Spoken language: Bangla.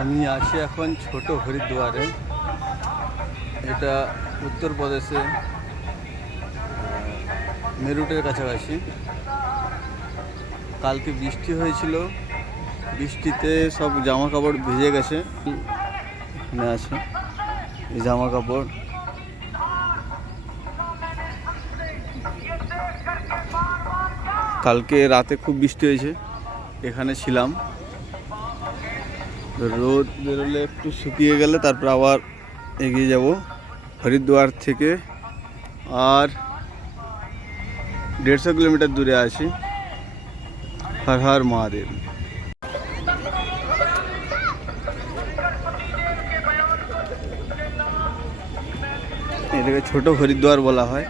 আমি আছি এখন ছোট হরিদ্বারে। এটা উত্তরপ্রদেশে মেরুটের কাছাকাছি। কালকে বৃষ্টি হয়েছিল, বৃষ্টিতে সব জামা কাপড় ভিজে গেছে। এখানে আছে এই জামা কাপড়। কালকে রাতে খুব বৃষ্টি হয়েছে, এখানে ছিলাম। রোদ বেরোলে একটু শুকিয়ে গেলে তারপর আবার এগিয়ে যাব হরিদ্বার থেকে। আর 150 কিলোমিটার দূরে আছি। হর হর মহাদেব। এটাকে ছোট হরিদ্বার বলা হয়।